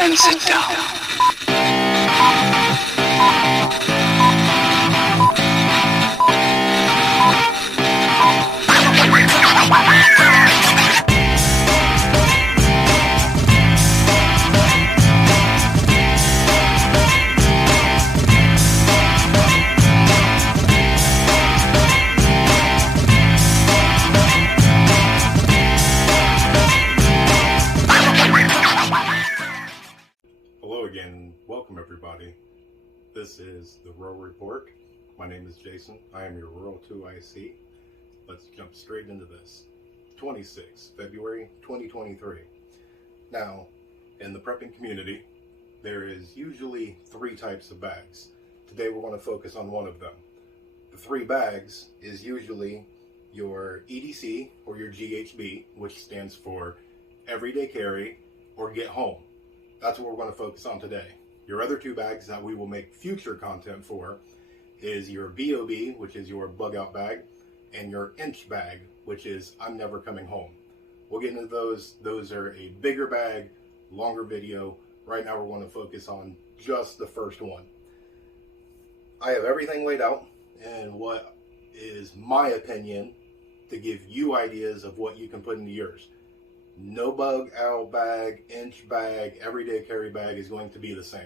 and sit down. Hello again, welcome everybody. This is the Rural Report. My name is Jason. I am your Rural 2 IC. Let's jump straight into this. 26 February 2023. Now, in the prepping community, there is usually three types of bags. Today we're going to focus on one of them. The three bags is usually your EDC or your GHB, which stands for Everyday Carry or Get Home. That's what we're going to focus on today. Your other two bags that we will make future content for is your BOB, which is your bug out bag, and your inch bag, which is I'm never coming home. We'll get into those. Those are a bigger bag, longer video. Right now we're going to focus on just the first one. I have everything laid out and what is my opinion to give you ideas of what you can put into yours. No bug out bag, inch bag, everyday carry bag is going to be the same.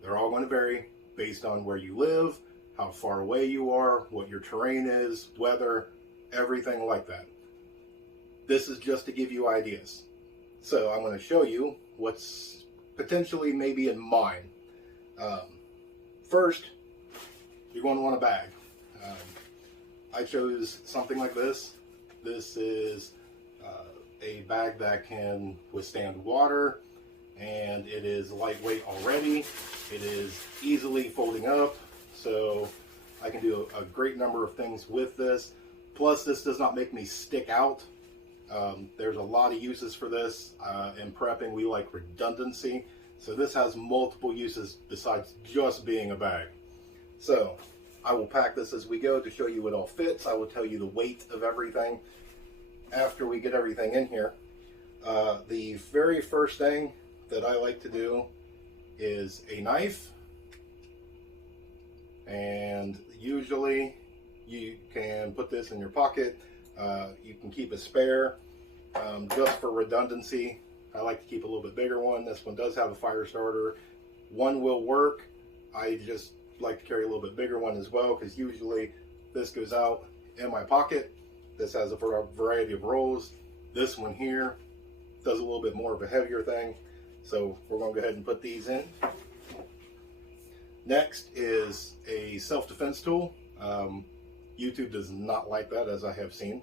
They're all going to vary based on where you live, how far away you are, what your terrain is, weather, everything like that. This is just to give you ideas. So I'm going to show you what's potentially maybe in mine. First, you're going to want a bag. I chose something like this. This is a bag that can withstand water, and it is lightweight already. It is easily folding up, so I can do a great number of things with this. Plus, this does not make me stick out. There's a lot of uses for this. In prepping, we like redundancy, so this has multiple uses besides just being a bag. So I will pack this as we go to show you it all fits. I will tell you the weight of everything after we get everything in here. The very first thing that I like to do is a knife, and usually you can put this in your pocket. You can keep a spare just for redundancy. I like to keep a little bit bigger one. This one does have a fire starter. One will work. I just like to carry a little bit bigger one as well, because usually this goes out in my pocket. This has a variety of rolls. This one here does a little bit more of a heavier thing. So we're going to go ahead and put these in. Next is a self-defense tool. YouTube does not like that, as I have seen.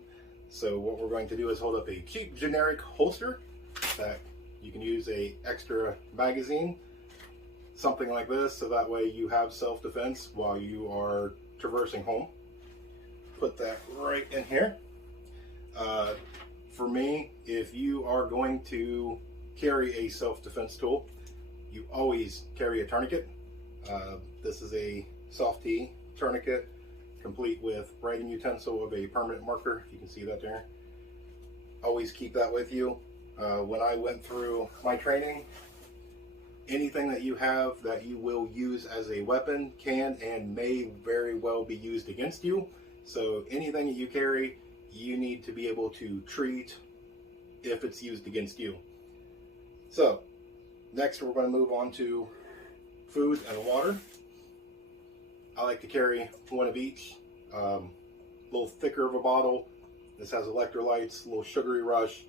So what we're going to do is hold up a cheap generic holster that you can use a extra magazine, something like this, so that way you have self-defense while you are traversing home. Put that right in here. For me, if you are going to carry a self-defense tool, you always carry a tourniquet. This is a soft T tourniquet, complete with writing utensil of a permanent marker. You can see that there. Always keep that with you. When I went through my training, anything that you have that you will use as a weapon can and may very well be used against you. So anything that you carry, you need to be able to treat if it's used against you. So next we're going to move on to food and water. I like to carry one of each. A little thicker of a bottle. This has electrolytes, a little sugary rush,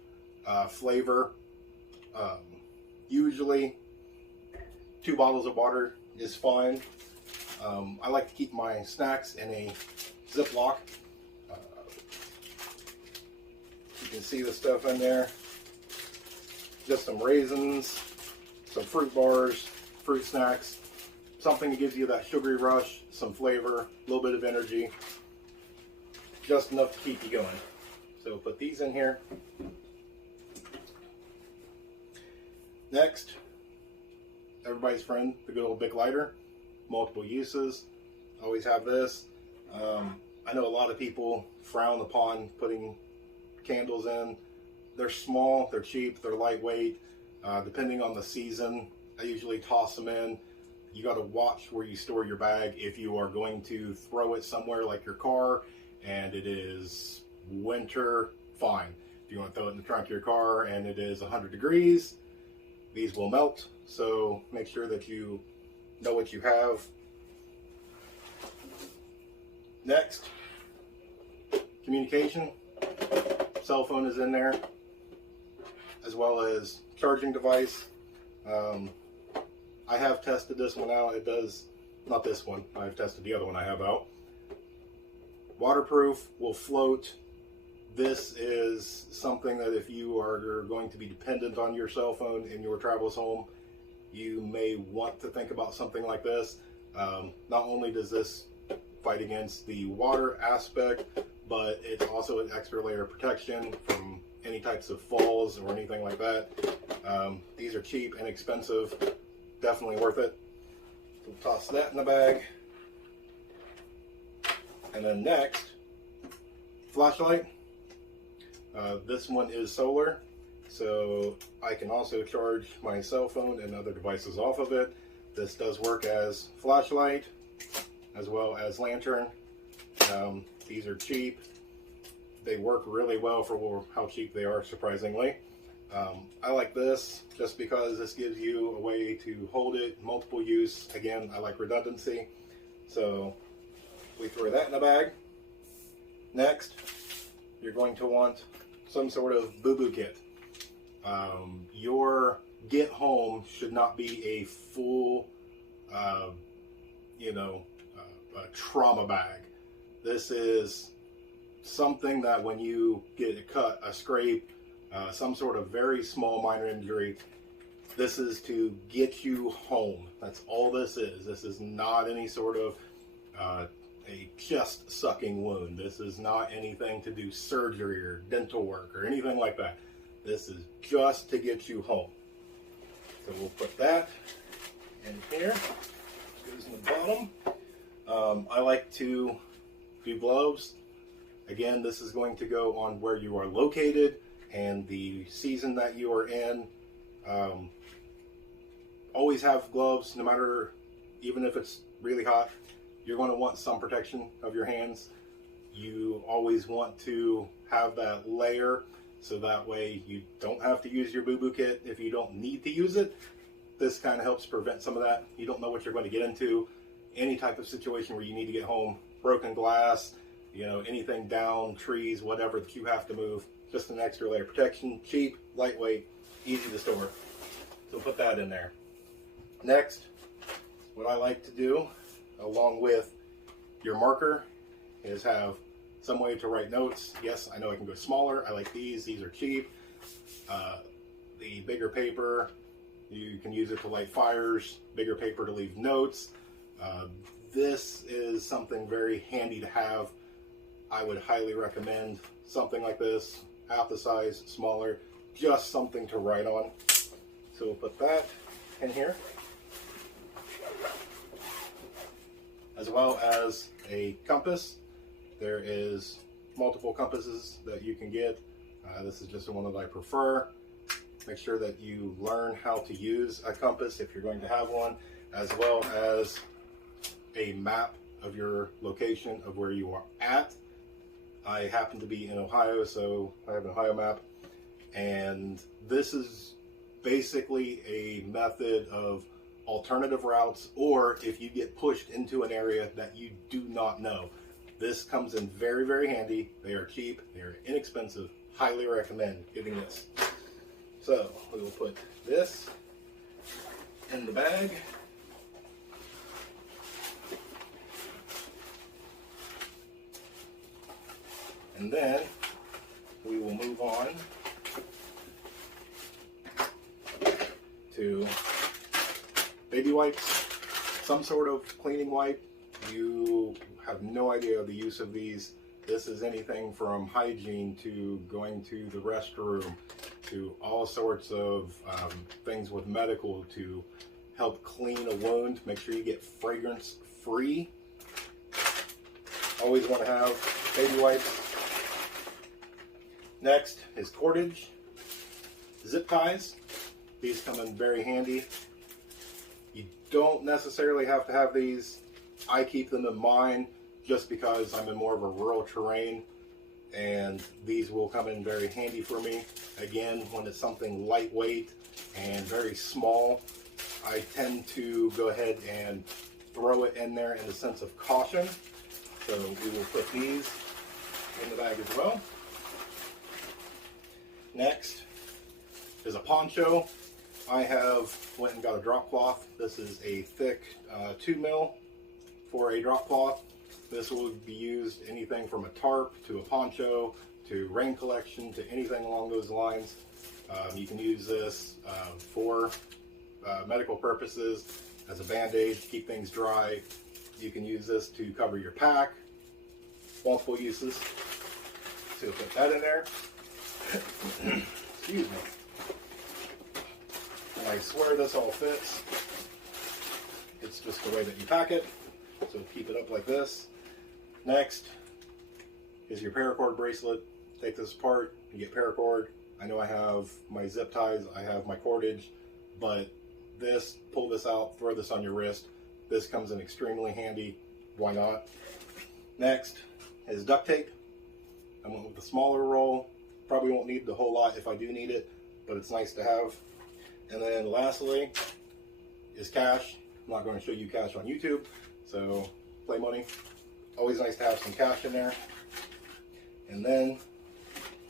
flavor. Usually 2 bottles of water is fine. I like to keep my snacks in a Ziploc. You can see the stuff in there. Just some raisins, some fruit bars, fruit snacks, something that gives you that sugary rush, some flavor, a little bit of energy, just enough to keep you going. So put these in here. Next, everybody's friend, the good old Bic lighter. Multiple uses. Always have this. I know a lot of people frown upon putting candles in. They're small, they're cheap, they're lightweight. Depending on the season, I usually toss them in. You got to watch where you store your bag. If you are going to throw it somewhere like your car and it is winter, fine. If you want to throw it in the trunk of your car and it is 100 degrees, these will melt. So make sure that you know what you have. Next, communication. Cell phone is in there, as well as charging device. I have tested this one out. It does, not this one, I've tested the other one I have out. Waterproof, will float. This is something that if you are going to be dependent on your cell phone in your travels home, you may want to think about something like this. Not only does this fight against the water aspect, but it's also an extra layer of protection from any types of falls or anything like that. These are cheap and expensive, definitely worth it. We'll toss that in the bag. And then next, flashlight. This one is solar, so I can also charge my cell phone and other devices off of it. This does work as flashlight as well as lantern. These are cheap. They work really well for how cheap they are, surprisingly. I like this just because this gives you a way to hold it, multiple use. Again, I like redundancy. So we throw that in the bag. Next, you're going to want some sort of boo-boo kit. Your get home should not be a full, trauma bag. This is something that when you get a cut, a scrape, some sort of very small minor injury, this is to get you home. That's all this is. This is not any sort of a chest sucking wound. This is not anything to do surgery or dental work or anything like that. This is just to get you home. So we'll put that in here. It goes in the bottom. I like to do gloves. Again, this is going to go on where you are located and the season that you are in. Always have gloves, no matter, even if it's really hot. You're going to want some protection of your hands. You always want to have that layer so that way you don't have to use your boo-boo kit if you don't need to use it. This kind of helps prevent some of that. You don't know what you're going to get into. Any type of situation where you need to get home, broken glass, anything down, trees, whatever that you have to move, just an extra layer of protection. Cheap, lightweight, easy to store. So put that in there. Next, what I like to do, along with your marker, is have some way to write notes. Yes, I know I can go smaller. I like these. These are cheap. The bigger paper, you can use it to light fires. Bigger paper to leave notes. This is something very handy to have. I would highly recommend something like this, half the size, smaller, just something to write on. So we'll put that in here, as well as a compass. There is multiple compasses that you can get. This is just the one that I prefer. Make sure that you learn how to use a compass if you're going to have one, as well as a map of your location of where you are at. I happen to be in Ohio, so I have an Ohio map, and this is basically a method of alternative routes, or if you get pushed into an area that you do not know. This comes in very, very handy. They are cheap, they are inexpensive. Highly recommend getting this. So we will put this in the bag. And then we will move on to baby wipes, some sort of cleaning wipe. You have no idea the use of these. This is anything from hygiene to going to the restroom to all sorts of things with medical to help clean a wound. Make sure you get fragrance free. Always want to have baby wipes. Next is cordage, zip ties. These come in very handy. You don't necessarily have to have these. I keep them in mine just because I'm in more of a rural terrain, and these will come in very handy for me. Again, when it's something lightweight and very small, I tend to go ahead and throw it in there in a sense of caution. So we will put these in the bag as well. Next is a poncho. I have went and got a drop cloth. This is a thick 2 mil for a drop cloth. This will be used anything from a tarp to a poncho to rain collection to anything along those lines. You can use this for medical purposes as a band-aid to keep things dry. You can use this to cover your pack. Multiple uses. So you'll put that in there. Excuse me. And I swear this all fits. It's just the way that you pack it. So keep it up like this. Next is your paracord bracelet. Take this apart, you get paracord. I know I have my zip ties, I have my cordage, but this, pull this out, throw this on your wrist. This comes in extremely handy. Why not? Next is duct tape. I went with the smaller roll. Probably won't need the whole lot if I do need it, but it's nice to have. And then lastly is cash. I'm not going to show you cash on YouTube, so play money. Always nice to have some cash in there. And then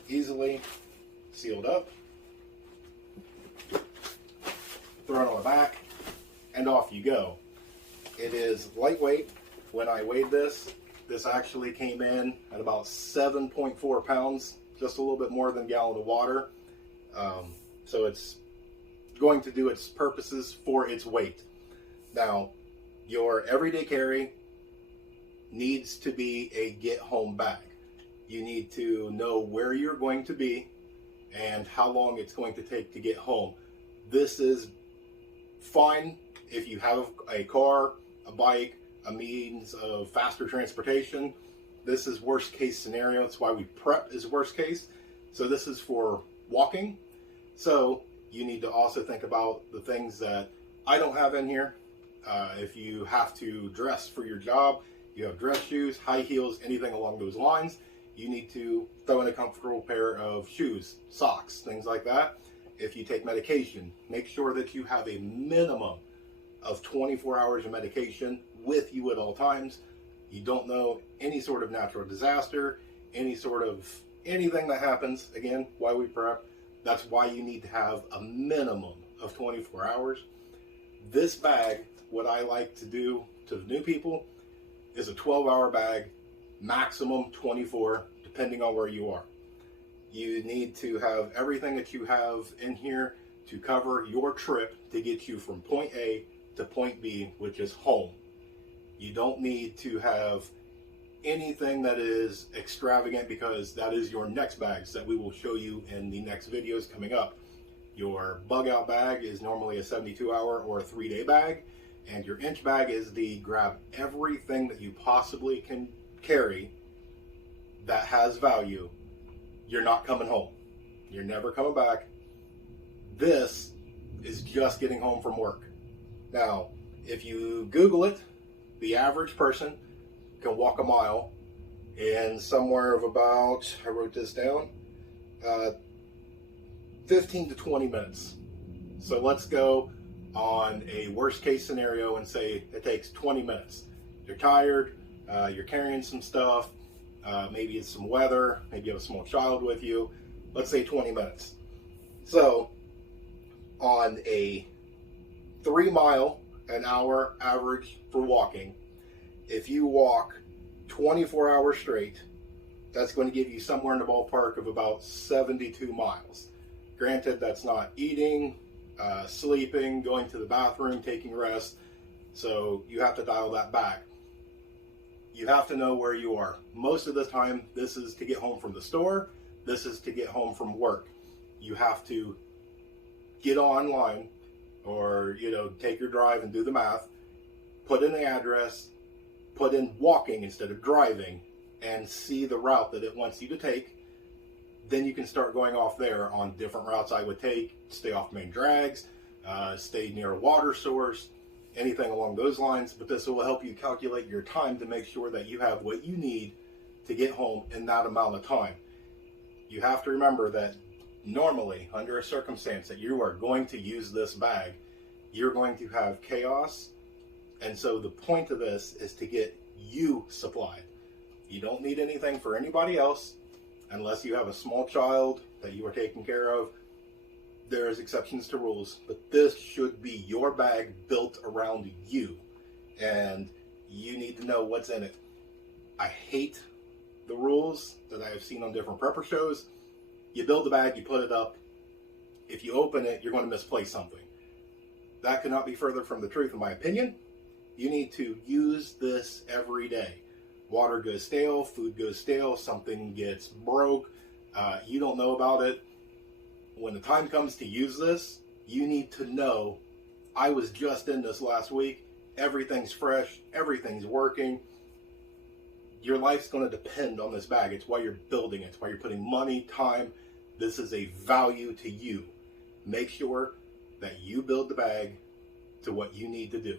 easily sealed up. Throw it on the back and off you go. It is lightweight. When I weighed this, this actually came in at about 7.4 pounds, just a little bit more than a gallon of water. So it's going to do its purposes for its weight. Now, your everyday carry needs to be a get home bag. You need to know where you're going to be and how long it's going to take to get home. This is fine if you have a car, a bike, a means of faster transportation. This is worst case scenario. That's why we prep is worst case. So this is for walking. So you need to also think about the things that I don't have in here. If you have to dress for your job, you have dress shoes, high heels, anything along those lines, you need to throw in a comfortable pair of shoes, socks, things like that. If you take medication, make sure that you have a minimum of 24 hours of medication with you at all times. You don't know any sort of natural disaster, any sort of anything that happens. Again, why we prep. That's why you need to have a minimum of 24 hours. This bag, what I like to do to new people, is a 12-hour bag, maximum 24, depending on where you are. You need to have everything that you have in here to cover your trip to get you from point A to point B, which is home. You don't need to have anything that is extravagant, because that is your next bags that we will show you in the next videos coming up. Your bug out bag is normally a 72-hour or a 3-day bag, and your inch bag is the grab everything that you possibly can carry that has value. You're not coming home. You're never coming back. This is just getting home from work. Now, if you Google it, the average person can walk a mile in somewhere of about, I wrote this down, 15 to 20 minutes. So let's go on a worst case scenario and say it takes 20 minutes. You're tired, you're carrying some stuff, maybe it's some weather, maybe you have a small child with you. Let's say 20 minutes. So on a 3 mile an hour average for walking, if you walk 24 hours straight, that's going to give you somewhere in the ballpark of about 72 miles. Granted, that's not eating, sleeping, going to the bathroom, taking rest, so you have to dial that back. You have to know where you are. Most of the time, this is to get home from the store, this is to get home from work. You have to get online, or take your drive and do the math, put in the address, put in walking instead of driving, and see the route that it wants you to take. then you can start going off there on different routes I would take. Stay off main drags, stay near a water source, anything along those lines. But this will help you calculate your time to make sure that you have what you need to get home in that amount of time. You have to remember that normally, under a circumstance that you are going to use this bag, you're going to have chaos. And so the point of this is to get you supplied. You don't need anything for anybody else unless you have a small child that you are taking care of. There's exceptions to rules, but this should be your bag built around you, and you need to know what's in it. I hate the rules that I have seen on different prepper shows. You build the bag, you put it up. If you open it, you're going to misplace something. That could not be further from the truth, in my opinion. You need to use this every day. Water goes stale, food goes stale, something gets broke, you don't know about it. When the time comes to use this, you need to know, I was just in this last week, everything's fresh, everything's working. Your life's going to depend on this bag. It's why you're building it. It's why you're putting money, time. This is a value to you. Make sure that you build the bag to what you need to do.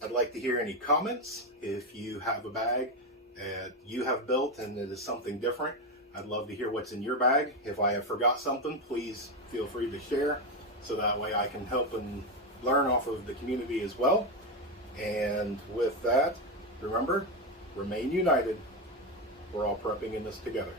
I'd like to hear any comments. If you have a bag that you have built and it is something different, I'd love to hear what's in your bag. If I have forgot something, please feel free to share, so that way I can help and learn off of the community as well. And with that, remember, remain united. We're all prepping in this together.